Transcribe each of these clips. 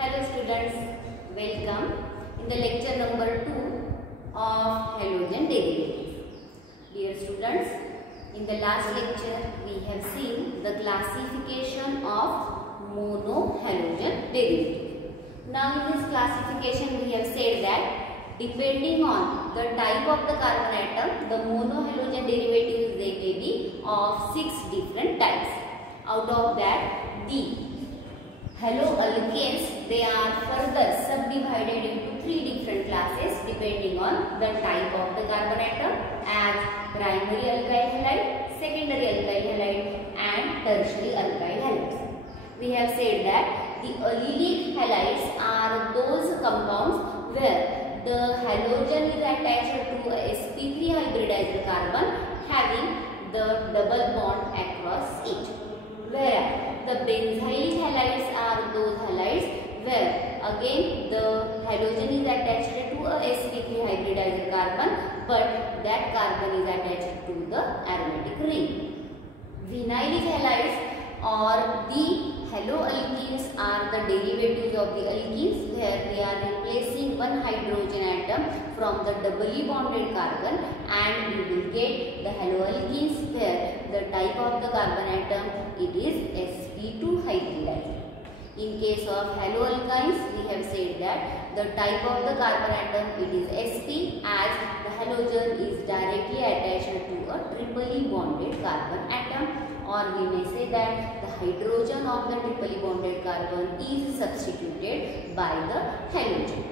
Hello students, welcome in the lecture number 2 of halogen derivatives. Dear students, in the last lecture we have seen the classification of monohalogen derivative. Now in this classification we have said that depending on the type of the carbon atom, the monohalogen derivatives they may be of 6 different types. Out of that, the haloalkanes, they are further subdivided into 3 different classes depending on the type of the carbon atom as primary alkyl halide, secondary alkyl halide and tertiary alkyl halides. We have said that the allylic halides are those compounds where the halogen is attached to a sp3 hybridized carbon having the double bond across it. Whereas the benzylic halides are those halides where again the halogen is attached to a sp3 hybridized carbon, but that carbon is attached to the aromatic ring. Vinylic halides or the haloalkenes are the derivatives of the alkenes where we are replacing one hydrogen atom from the doubly bonded carbon and we will get the haloalkenes where the type of the carbon atom it is sp2 hybridized. In case of haloalkynes we have said that the type of the carbon atom it is sp as the halogen is directly attached to a triply bonded carbon atom, or we may say that the hydrogen of the triply bonded carbon is substituted by the halogen.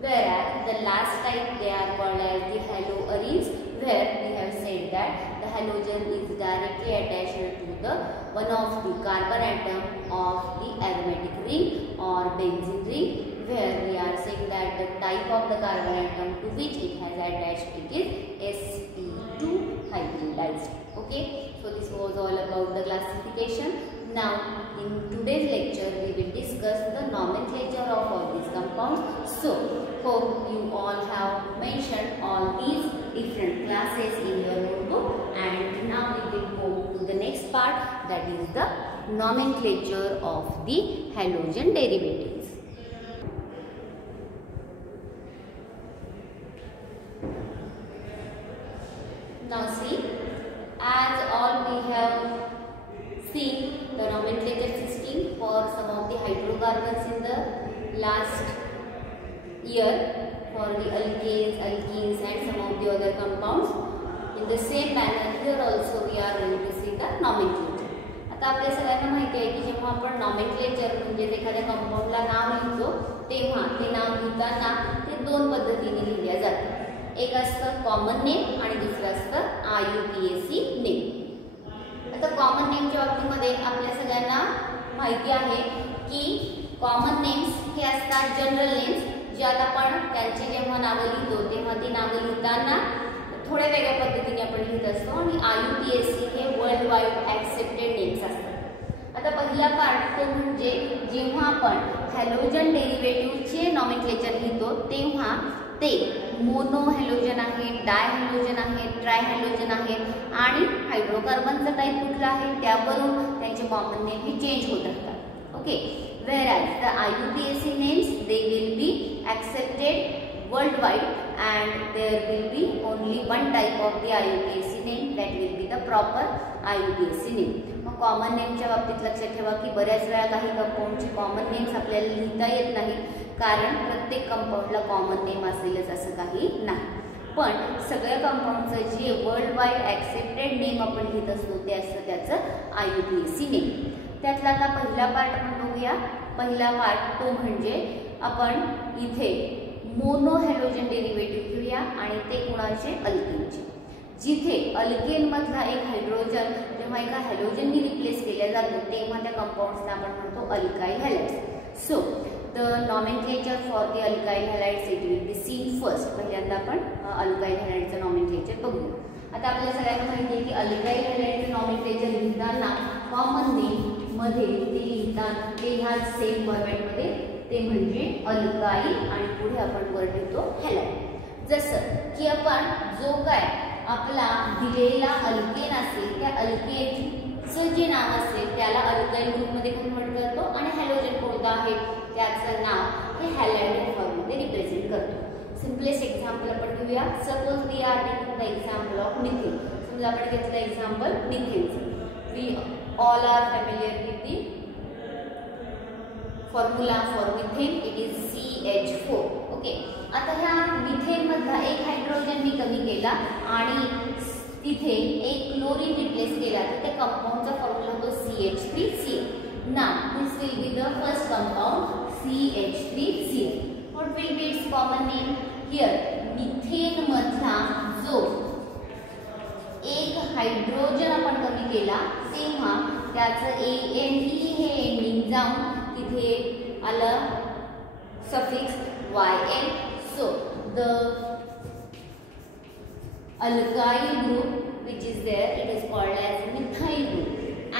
Whereas the last type they are called as the haloarenes where we have said that the halogen is directly attached to the one of the carbon atom of the aromatic ring or benzene ring, where we are saying that the type of the carbon atom to which it has attached it is sp2 hybridized. Okay, so this was all about the classification. Now in today's lecture we will discuss the nomenclature of all these compounds. So hope you all have mentioned all these different classes in your notebook, and now we will go to the next part, that is the nomenclature of the halogen derivatives. Now see, as all we have seen the nomenclature system for some of the hydrocarbons in the last year for the alkanes, alkenes and some of the other compounds. In the same manner here also we are going to see the nomenclature. आता आपल्या सगळ्यांना माहिती आहे की जेव्हा आपण nomenclature म्हणजे एखाद्या कंपाऊंडला नाव लिहितो तेव्हा ते नाव लिहिताना ते दोन पद्धतीने लिहिले जाते. एक असतं कॉमन नेम आणि दुसरं असतं IUPAC नेम. आता कॉमन नेमच्या बाबतीमध्ये आपल्या सगळ्यांना माहिती आहे की कॉमन नेम्स हे असतात जनरल नेम्स ज्यात आपण त्यांची जेव्हा नावं लिहितो तेव्हा ती नावं लिहिताना थोड्या वेगळ्या पद्धतीने आपण लिहित असतो आणि IUPAC हे वर्ल्ड वाईड ॲक्सेप्टेड नेम्स असतात. आता पहिला पार्ट तो म्हणजे जेव्हा आपण हॅलोजन डेरिव्हेटिव्हचे नॉमेनक्लेचर लिहितो तेव्हा ते मोनो हॅलोजन आहे, डाय हॅलोजन आहे, ट्राय हॅलोजन आहे आणि हायड्रोकार्बनचा टाइप कुठला आहे त्यावरून त्यांचे कॉमन नेम हे चेंज होत असतात. Okay, whereas the IUPAC names they will be accepted worldwide and there will be only one type of the IUPAC name, that will be the proper IUPAC name. मग common नेमच्या बाबतीत लक्षात ठेवा की बऱ्याच वेळा काही कंपाऊंडचे कॉमन नेम्स आपल्याला लिहिता येत नाहीत कारण प्रत्येक कंपाऊंडला कॉमन नेम असेलच असं काही नाही, पण सगळ्या कंपाऊंडचं जे वर्ल्ड वाईड ॲक्सेप्टेड नेम आपण लिहित असतो ते असतं त्याचं IUPAC नेम. त्यातला आता पहिला पार्ट आपण बघूया. पहिला पार्ट तो म्हणजे आपण इथे मोनो हॅलोजन डेरिव्हेटिव्ह घेऊया आणि ते कुणाचे अल्केनचे. जिथे अल्केन मधला एक हायड्रोजन जेव्हा एका हॅलोजननी रिप्लेस केला जातो तेव्हा त्या कंपाऊंड्सला आपण म्हणतो alkyl halides. So the nomenclature for the alkyl halides it will be seen first. पहिल्यांदा आपण अल्काइल हॅलाइडचं नॉमेनक्लेचर बघूया. आता आपल्या सगळ्यांना माहिती आहे की अल्काइल हॅलाइडचं नॉमेनक्लेचर लिहिताना कॉमन नेम मध्ये ते लिहिताना ते ह्या सेम फॉर्मॅटमध्ये ते म्हणजे अल्काइल आणि पुढे आपण वर लिहितो हॅलाइड. जसं की आपण जो काय आपला दिलेला अल्केन असेल त्या अल्केनचं जे नाव असेल त्याला अल्काइल ग्रुपमध्ये कन्वर्ट करतो आणि हॅलोजन कोणता आहे त्याचं नाव हे हॅलाइड फॉर्ममध्ये रिप्रेझेंट करतो. सिम्पलेस्ट एक्झाम्पल आपण घेऊया. Suppose we are taking the example of methane. समजा आपण घेतलं एक्झाम्पल मिथेनचं. We all are familiar with the formula for methane. It is CH4. Okay. आता ह्या मिथेन मधला एक हायड्रोजन मी कमी केला आणि तिथे एक क्लोरीन रिप्लेस केला तर त्या कंपाऊंडचा फॉर्म्युला होतो CH3Cl. Now this will be the first compound CH3Cl. What will be it's common name here? Methane मधला जो एक हायड्रोजन आपण कमी केला तेव्हा त्याचं ANE हे एंडिंग जाऊन तिथे आलं suffix YN. So the alkyl group which is there, it is called as methyl group,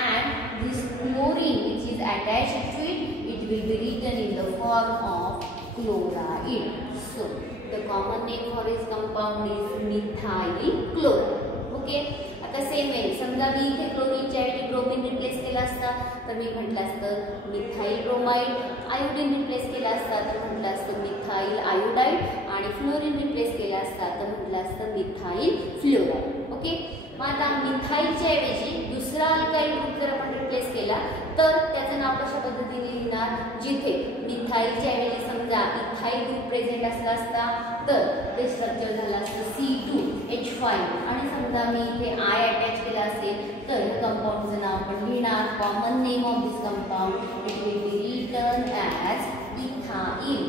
and this chlorine which is attached to it, it will be written in the form of chloride. So the common name for this compound is methyl chloride. Okay. आता same वे समजा मी इथे क्लोरीनच्या ऐवजी bromine replace केला असता तर मी म्हटलं असतं methyl bromide. Iodine replace केला असता तर म्हटलं असतं मिथाइल आयोडाइड आणि फ्लोरीन रिप्लेस केला असता तर म्हटलं असतं मिथाइल फ्लोराइड. ओके. मग आता मिथाइलच्या ऐवजी दुसरा अल्काइल ग्रुप जर आपण रिप्लेस केला तर त्याचं नाव कशा पद्धतीने लिहिणार? जिथे मिथाइलच्या ऐवजी समजा इथाइल ग्रुप प्रेझेंट असला असता तर ते स्ट्रक्चर झालं असतं C2H5 आणि समजा मी इथे I अटॅच केला असेल तर कंपाऊंडचं नाव आपण लिहिणार. Common name of this compound it will be written as ethyl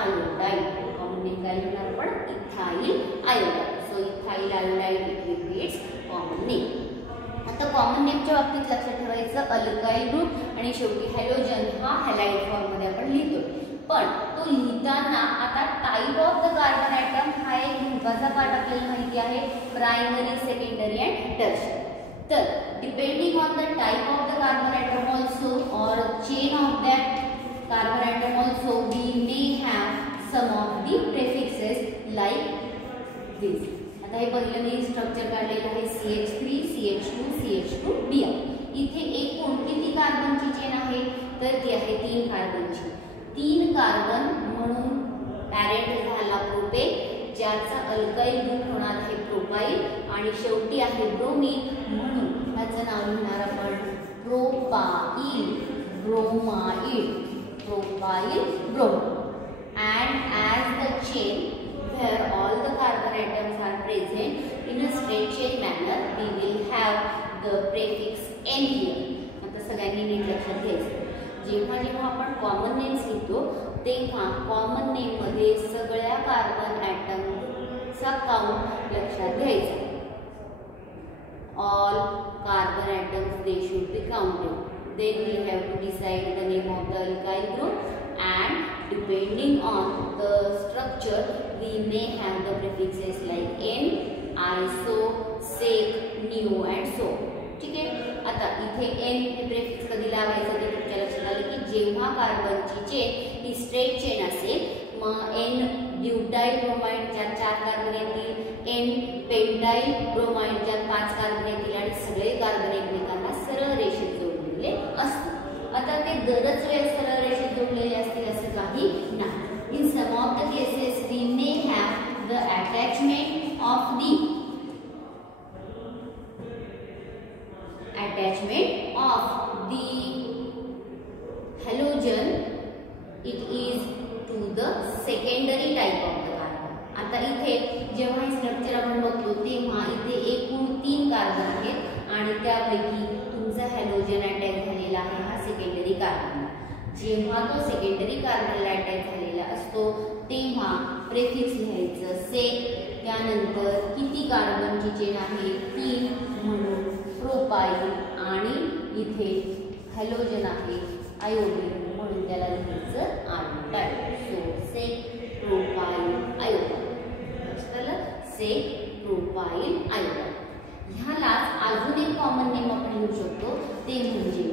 iodide. Common name काय लिहिणार आपण? Ethyl iodide. So ethyl iodide it will B it's common name. आता कॉमन नेमच्या बाबतीत लक्षात ठेवायचं अल्काइल ग्रुप आणि शेवटी हॅलोजन हा हॅलाइड फॉर्ममध्ये आपण लिहितो. पण तो लिहिताना आता type of the carbon atom हा एक महत्त्वाचा पार्ट आपल्याला माहिती आहे. Primary, secondary and tertiary. तर depending on the type of the carbon atom also or chain of that carbon atom also we may have some of the prefixes like this. आता हे पहिलं मी स्ट्रक्चर काढलेलं आहे CH3 CH2 CH2 Br. इथे एकूण किती कार्बनची chain आहे तर ती आहे 3 कार्बनची. 3 कार्बन म्हणून पॅरेंट झाला प्रोपेन ज्याचा अल्काइल ग्रुप होणार आहे प्रोपाइल आणि शेवटी आहे ब्रोमीन म्हणून त्याचं नाव लिहिणार आपण propyl bromide. Propyl bromide. And as the chain where all the carbon atoms are present in a straight chain manner, we will have the prefix N here. आता सगळ्यांनी नीट लक्षात घ्यायचं. जेव्हा जेव्हा आपण कॉमन नेम्स लिहितो तेव्हा कॉमन नेम मध्ये सगळ्या कार्बन ॲटमचा काउंट लक्षात घ्यायचा. All carbon atoms they should be counted. Then we have to decide the name of the alkyl group, and depending on the structure we may have the prefixes like N, iso, sec, neo and so. ठीक आहे. आता इथे N हे prefix कधी लावायचं ते तुमच्या लक्षात आलं की जेव्हा कार्बनची चेन ही स्ट्रेट चेन असेल मग N ब्युटाइल ब्रोमाइड ज्यात 4 कार्बन येतील, N पेंटाइल ब्रोमाइड ज्यात 5 कार्बन येतील आणि सगळे कार्बन एकमेकांना सरळ रेषेत जोडलेले असतील. आता ते दरच वेळेस सरळ रेषेत जोडलेले असतील असं काही नाही. In some of the cases we may have the attachment of the halogen. It is to the secondary type of the carbon. आता इथे जेव्हा हे स्ट्रक्चर आपण बघतो तेव्हा इथे एकूण 3 कार्बन आहेत आणि त्यापैकी तुमचा हॅलोजन अटॅच झालेला आहे हा सेकंडरी कार्बन. जेव्हा तो सेकंडरी कार्बनला अटॅच झालेला असतो तेव्हा प्रेफिक्स लिहायचं सेक. त्यानंतर किती कार्बनची चेन आहे 3 म्हणून प्रोपाइल आणि इथे हॅलोजन आहे आयोडीन म्हणून त्याला लिहायचं आयोडाइड. सो सेक प्रोपाइल आयोडाइड. सेक प्रोपाइल आयोडाइड. ह्याला अजून एक कॉमन नेम आपण लिहू शकतो ते म्हणजे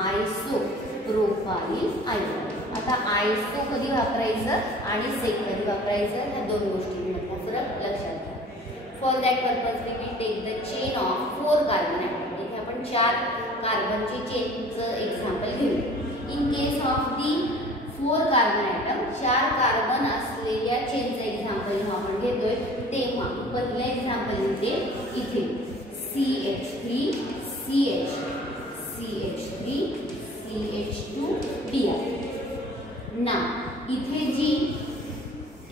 आयसो प्रोपाइल आयोडाइड. आता आयसो कधी वापरायचं आणि सेक कधी वापरायचं ह्या दोन गोष्टींमधला फरक लक्षात घ्या. For that purpose we will take the chain of 4 carbon atom. इथे आपण 4 कार्बनची चेनचं एक्झाम्पल घेऊ. In case of the 4 carbon atom, 4 carbon असलेल्या चेनचं एक्झाम्पल जेव्हा आपण घेतोय तेव्हा पहिलं एक्झाम्पल इथे इथे CH3 CH CH3 CH2 Br. ना इथे जी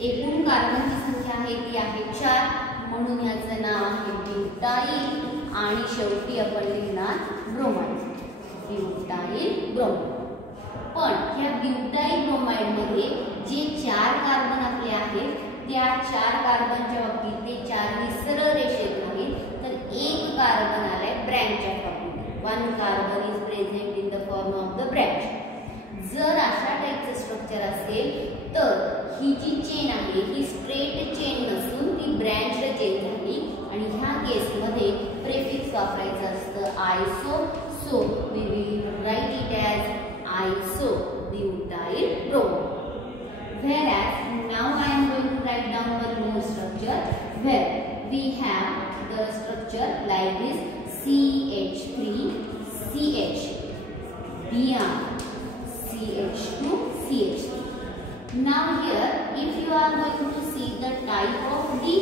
एकूण कार्बनची संख्या आहे ती आहे 4, म्हणून याचं नाव आहे ब्युटाइल आणि शेवटी आपण लिहिणार ब्रोमाइड, ब्युटाइल ब्रोमाइड. पण या ब्युटाइल ब्रोमाइड मध्ये जे 4 कार्बन आपले आहेत त्या 4 कार्बनच्या बाबतीत ते 4 सरळ रेषेत आहेत, तर एक कार्बन आलाय ब्रँचच्या फॉर्ममध्ये. 1 carbon is present in the form of the branch. जर अशा टाइपचं स्ट्रक्चर असेल तर ही जी चेन आहे ही स्ट्रेट चेन नसून ती ब्रँच्ड चेन झाली आणि ह्या केसमध्ये प्रेफिक्स वापरायचं असतं iso. So we will write it as isobutyl bromide. Whereas now I am going to write down one more structure where we have the structure like this CH3 CH Br CH2 CH3. Now here if you are going to see the type of the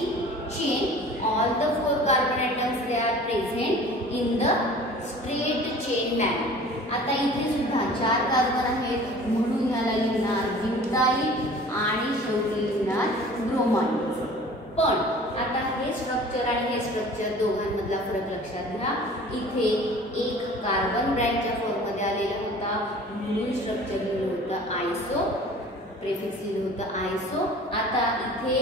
chain, all the 4 carbon atoms they are present in the straight chain manner. आता इथे सुद्धा 4 carbon आहेत म्हणून याला लिहिणार butyl आणि शेवटी लिहिणार ब्रोमाइड. पण आता हे स्ट्रक्चर आणि हे स्ट्रक्चर दोघांमधला फरक लक्षात घ्या. इथे एक कार्बन ब्रँचच्या फॉर्ममध्ये आलेला होता म्हणून स्ट्रक्चर लिहिलं होतं आयसो, प्रेफिक्स लिहिलं होतं आयसो. आता इथे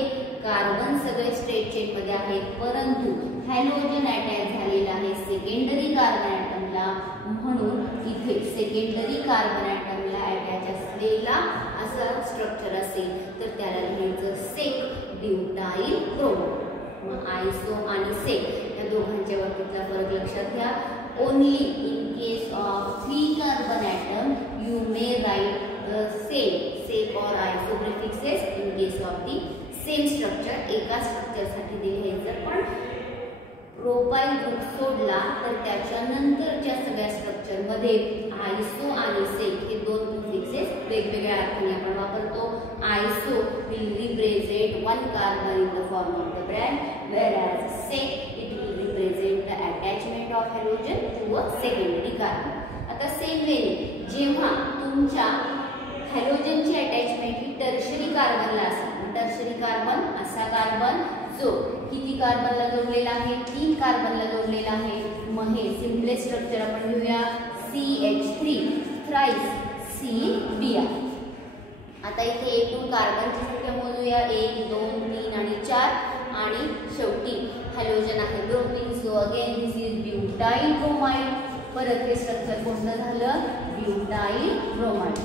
कार्बन सगळे स्ट्रेट चेन मध्ये आहेत परंतु हॅलोजन अटॅच झालेला आहे सेकंडरी कार्बन ॲटमला, म्हणून इथे सेकंडरी कार्बन ॲटमला अटॅच असलेला असा स्ट्रक्चर असेल तर त्याला लिहायचं सेक ब्युटाइल ब्रोमाइड. मग आयसो आणि सेक या दोघांच्या बाबतीतला फरक लक्षात घ्या. Only in case of 3 carbon atom you may write sec or iso prefixes in case of the same structure. एका स्ट्रक्चरसाठी लिहायचं पण प्रोपाइल ग्रुप सोडला तर त्याच्यानंतरच्या सगळ्या स्ट्रक्चरमध्ये आयसो आणि सेक हे 2 प्रिफिक्सेस वेगवेगळ्या अर्थाने आपण वापरतो. Iso will represent 1 carbon in the form of the branch, whereas sec it will represent the attachment of halogen to a secondary carbon. आता सेम वे जेव्हा तुमच्या हॅलोजनची अटॅचमेंट ही टर्शरी कार्बनला असेल, टर्शरी कार्बन असा कार्बन जो किती कार्बनला जोडलेला आहे 3 कार्बनला जोडलेला आहे. मग हे सिम्पलेस्ट स्ट्रक्चर आपण घेऊया CH3 थ्राइस CBr. आता इथे एकूण कार्बनची संख्या मोजूया 1 2 3 आणि 4 आणि शेवटी हॅलोजन आहे bromine. So again this is butyl bromide. परत हे स्ट्रक्चर कोणतं झालं butyl bromide.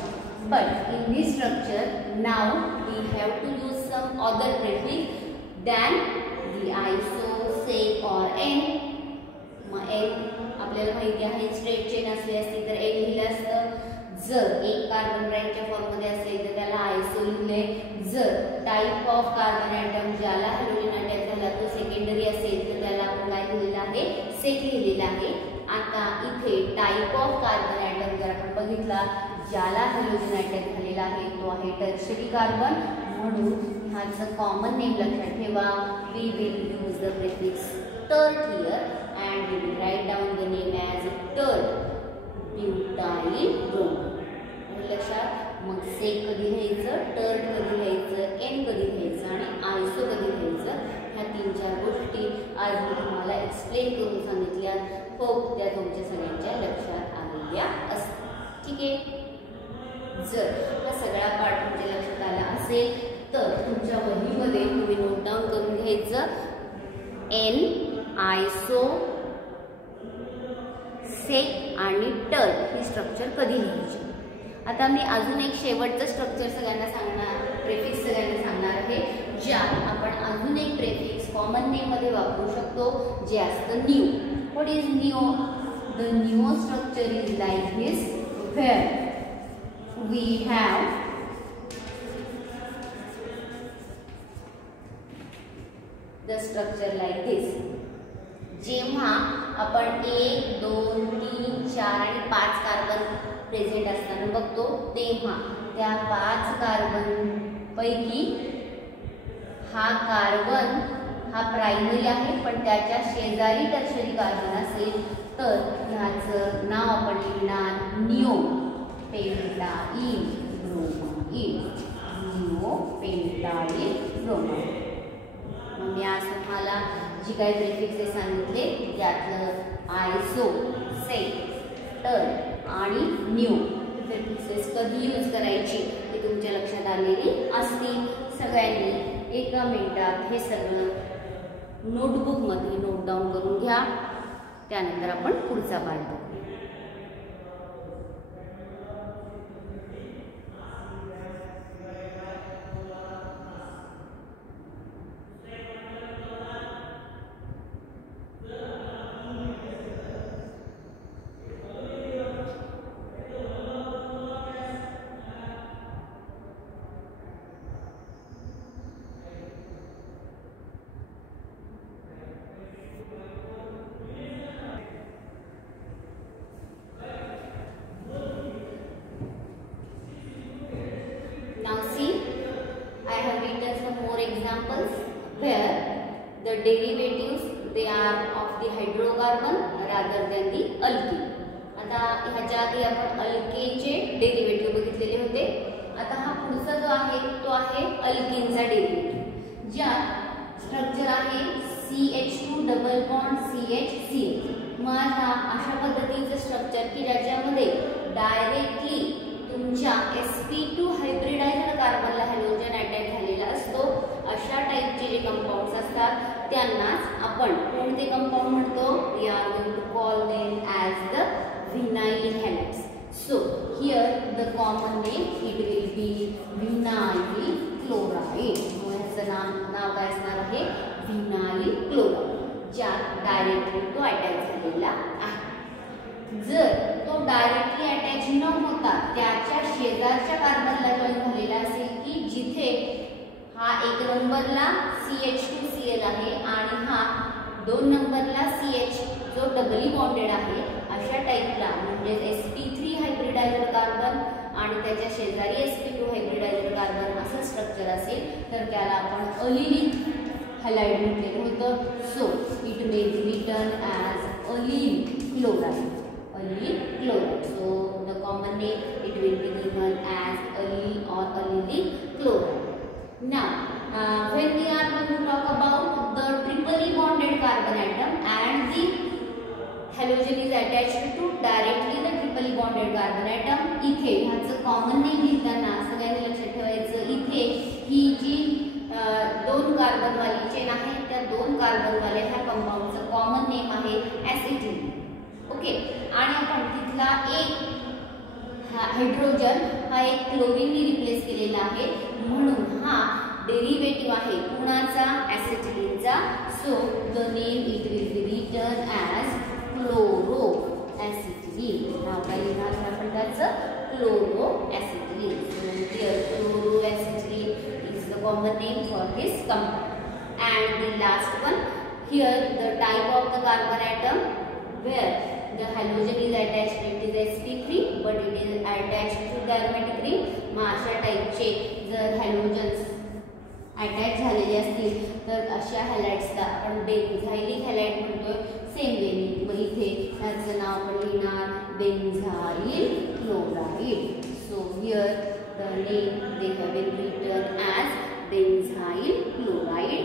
But in this structure now we have to use some other prefix than the iso, sec or n. मग n आपल्याला माहिती आहे स्ट्रेट चेन असली असती तर n लिहिलं असतं. जर एक कार्बन ब्रँचच्या फॉर्ममध्ये असेल तर त्याला आयसो लिहिले. जर टाइप ऑफ कार्बन ॲटम ज्याला हॅलोजन अटॅच झाला तो सेकंडरी असेल तर त्याला आपण काय लिहिलेलं आहे सेक लिहिलेलं आहे. आता इथे टाइप ऑफ कार्बन ॲटम जर आपण बघितला ज्याला हॅलोजन अटॅच झालेला आहे तो आहे टर्शरी कार्बन, म्हणून ह्याचं कॉमन नेम लक्षात ठेवा. We will use the prefix tert here and we will write down the name as tert butyl bromide. लक्षात. मग सेक कधी लिहायचं, टर्ट कधी लिहायचं, एन कधी लिहायचं आणि आयसो कधी लिहायचं, ह्या 3-4 गोष्टी आज मी तुम्हाला एक्सप्लेन करून सांगितल्या. होप त्या तुमच्या सगळ्यांच्या लक्षात आलेल्या असतील. ठीक आहे. जर हा सगळा पार्ट तुमच्या लक्षात आला असेल तर तुमच्या वहीमध्ये तुम्ही नोट डाऊन करून घ्यायचं एन, आयसो, सेक आणि टर्ट ही स्ट्रक्चर कधी लिहायची. आता मी अजून एक शेवटचं स्ट्रक्चर सगळ्यांना सांगणार, प्रेफिक्स सगळ्यांना सांगणार आहे ज्यात आपण अजून एक प्रेफिक्स कॉमन नेम मध्ये वापरू शकतो जे असतं neo. What is neo? The neo structure is like this where we have the structure like this. जेव्हा आपण 1 2 3 4 आणि 5 कार्बन प्रेझेंट असताना बघतो तेव्हा त्या 5 कार्बन पैकी हा कार्बन हा प्रायमरी आहे, पण त्याच्या शेजारी टर्शरी कार्बन असेल तर ह्याचं नाव आपण लिहिणार neo pentyl bromide. Neo pentyl bromide. मी आज तुम्हाला जी काही प्रिफिक्सेस सांगितले त्यातलं आयसो, सेट, टर्न आणि न्यू प्रिफिक्सेस कधी यूज करायची ते तुमच्या लक्षात आलेली असतील. सगळ्यांनी एका मिनिटात हे सगळं नोटबुकमध्ये नोट डाऊन करून घ्या. त्यानंतर आपण पुढचा पार्ट बघू. Examples where the derivatives they are of the hydrocarbon rather than the alkene. आता ह्याच्या आधी आपण अल्केनचे डेरिव्हेटिव्ह बघितलेले होते. आता हा पुढचा जो आहे तो आहे अल्केनचा डेरिव्हेटिव्ह, ज्यात स्ट्रक्चर आहे CH2 डबल बॉन्ड CHCl. मग आता अशा पद्धतीचं स्ट्रक्चर की ज्याच्यामध्ये डायरेक्टली तुमच्या sp2 हायब्रिडायझ्ड कार्बनला हॅलोजन अटॅच झालेला असतो. अशा टाइपचे जे कंपाउंड्स असतात त्यांनाच आपण कोणते कंपाउंड म्हणतो? We are going to call them as the vinyl halides. So here the common name it will be vinyl chloride. ह्याचं नाव काय असणार आहे? व्हिनाइल क्लोराइड, ज्यात डायरेक्टली तो अटॅच झालेला आहे. जर तो डायरेक्टली अटॅच न होता त्याच्या शेजारच्या कार्बनला जॉईन झालेला असेल की जिथे हा 1 नंबरला CH2Cl आहे आणि हा 2 नंबरला CH जो डबली बॉन्डेड आहे, अशा टाइपला म्हणजे sp3 हायब्रिडायझ्ड कार्बन आणि त्याच्या शेजारी sp2 हायब्रिडायझ्ड कार्बन असं स्ट्रक्चर असेल तर त्याला आपण अलिलिक हॅलाइड म्हटलेलं होतं. So it may be written as अलिल chloride. Allyl chloride. So the common name it will be given as allyl or allylic chloride. Now when we are going to talk about the triply bonded carbon atom and the halogen is attached to directly the triply bonded carbon atom. इथे ह्याचं common name लिहिताना सगळ्यांनी लक्षात ठेवायचं, इथे ही जी 2 carbon वाली chain आहे त्या 2 कार्बन वाल्या ह्या कंपाऊंडचं कॉमन नेम आहे ॲसिटिलीन. ओके. आणि आपण तिथला एक हायड्रोजन हा एक क्लोरीनने रिप्लेस केलेला आहे, म्हणून हा डेरिव्हेटिव्ह आहे कुणाचा? ॲसिटिलीनचा. So the name it will be written as chloro acetylene. नाव काय लिहिणार आपण त्याचं? Chloro acetylene. So here chloro acetylene is the common name for this compound. And the last one here the type of the carbon atom where the halogen is attached, it is sp3 but it is attached to the aromatic ring. मग अशा टाइपचे जर halogens attach झालेले असतील तर अशा हॅलाइड्सला आपण बेन्झाइलिक halide म्हणतोय. सेम वेनी मग इथे ह्याचं नाव आपण लिहिणार benzyl chloride. So here the name they have been written as benzyl chloride.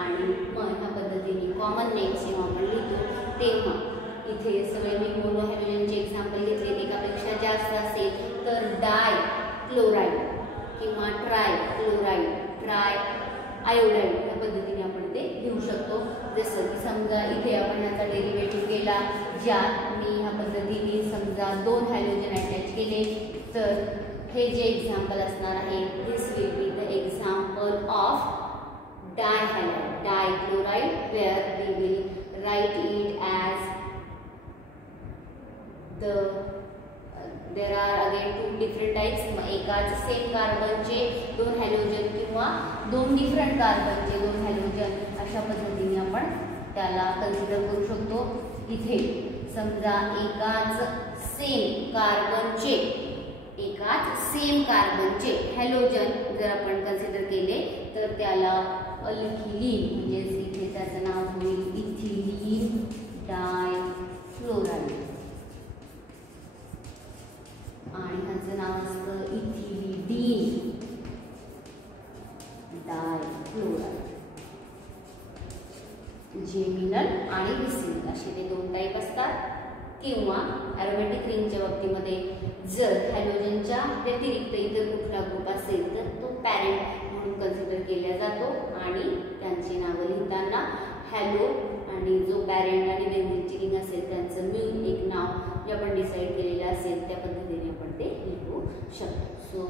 आणि मग ह्या पद्धतीने कॉमन नेम्स जेव्हा आपण लिहितो तेव्हा इथे सगळे मी मोनोहॅलोजनचे एक्झाम्पल घेतले, एकापेक्षा जास्त असेल तर डाय क्लोराइड किंवा ट्राय क्लोराइड, ट्राय आयोडाइड या पद्धतीने आपण ते घेऊ शकतो. जसं की समजा इथे आपण याचा डेरिव्हेटिव्ह केला, ज्यात मी ह्या पद्धतीने समजा 2 हॅलोजन अटॅच केले तर हे जे एक्झाम्पल असणार आहे this will be the example of di halide, di chloride, where we will write it as there are again 2 different types. एकाच सेम कार्बनचे 2 हॅलोजन किंवा 2 डिफरंट कार्बनचे 2 हॅलोजन अशा पद्धतीने आपण त्याला कन्सिडर करू शकतो. इथे समजा एकाच सेम कार्बनचे, एकाच सेम कार्बनचे हॅलोजन जर आपण कन्सिडर केले तर त्याला अल्किलीन म्हणजे इथे त्याचं नाव होईल इथिलीन डायफ्लोराइड आणि ह्याचं नाव असतं इथिलिडीन डायफ्लोराइड. जेमिनल आणि विसिनल असे ते दोन टाईप असतात. किंवा ॲरोमॅटिक रिंगच्या बाबतीमध्ये जर हॅलोजनच्या व्यतिरिक्त इतर कुठला ग्रुप असेल तर तो पॅरेंट म्हणून कन्सिडर केला जातो आणि त्यांची नावं लिहिताना हॅलो आणि जो पॅरेंट आणि बेन्झीनची रिंग असेल त्यांचं मिळून एक नाव जे आपण डिसाईड केलेलं असेल त्या पद्धतीने आपण ते लिहू शकतो. So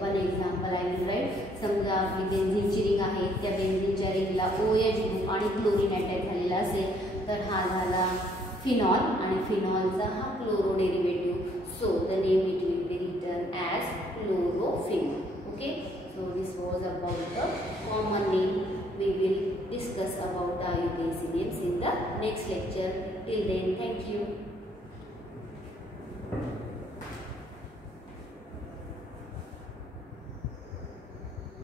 one example I will write. समजा आपली बेन्झीनची रिंग आहे, त्या बेन्झीनच्या रिंगला OH ग्रुप आणि क्लोरीन अटॅच झालेला असेल तर हा झाला फिनॉल आणि फिनॉलचा हा chloro derivative. So the name it will be written as chlorophenol. Okay, so this was about the common name. We will discuss about the IUPAC names in the next lecture. Till then, thank you.